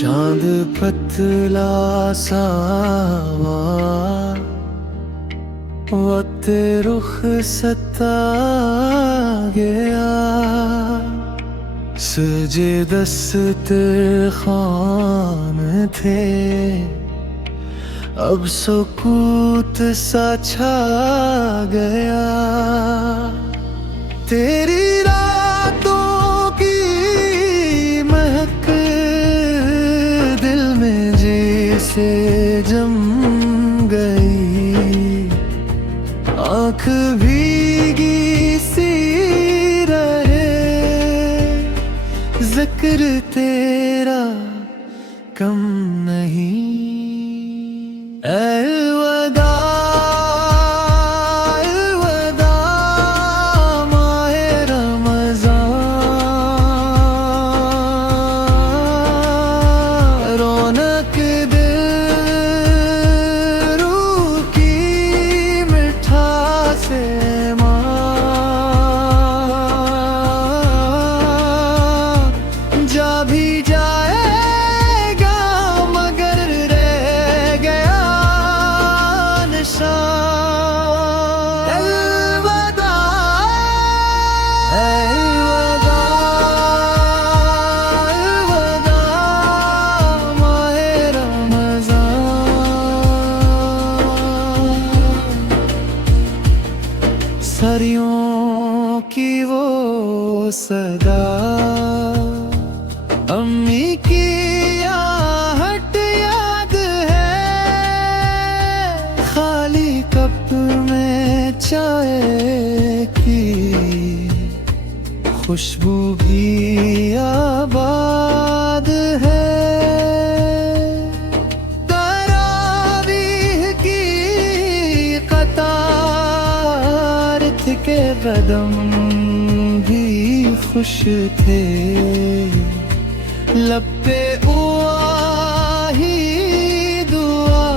चांद पतला सावा वक्त रुख सता गया। सजे दस्तरखान थे अब सुकूत सा छा गया। तेरी रातों की महक दिल में जैसे जम गई। आँख भीगी सी रहे जिक्र तेरा कम नहीं। अलविदा अलविदा माहे रमज़ान। रौनक दिल रूह की मिठास मां। जा भी जाएगा मगर रह गया निशान। अलविदा अलविदा अलविदा माहे रमज़ान। सरियों की वो सदा अम्मी की आहट याद है। खाली कप में चाय की खुशबू भी आबाद है। तरावीह की कतार थी के कदम भी खुश थे। लब पे ही दुआ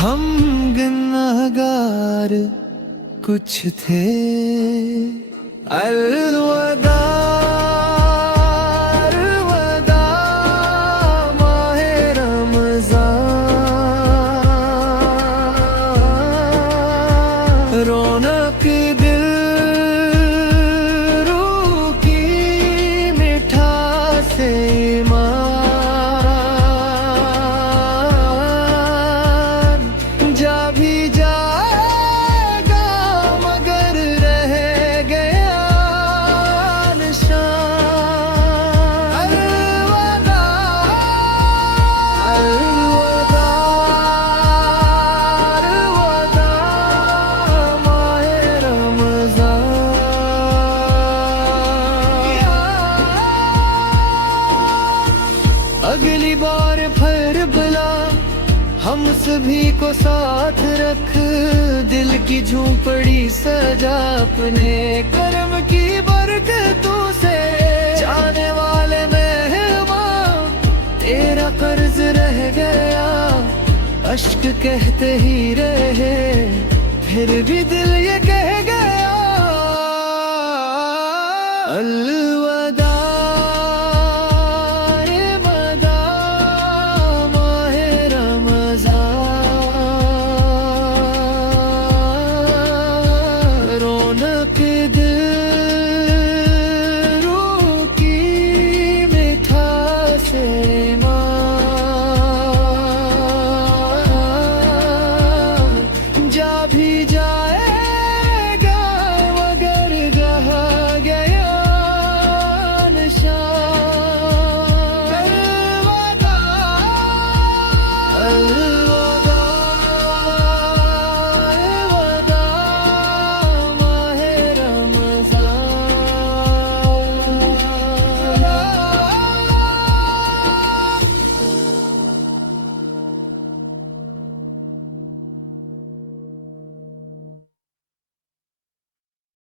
हम गुनहगार कुछ थे। अलविदा अलविदा माहे रमज़ान। रौनक दिल रूह की मिठास ईमान। जा भी जाएगा मगर रह गया निशान। अलविदा अलविदा अलविदा माहे रमज़ान। अगली बार फिर बुला हम सभी को साथ रख। दिल की झोंपड़ी सजा अपने करम की बरकतों से। जाने वाले मेहमान तेरा कर्ज रह गया। अश्क कहते ही रहे फिर भी दिल ये कह गया। अलविदा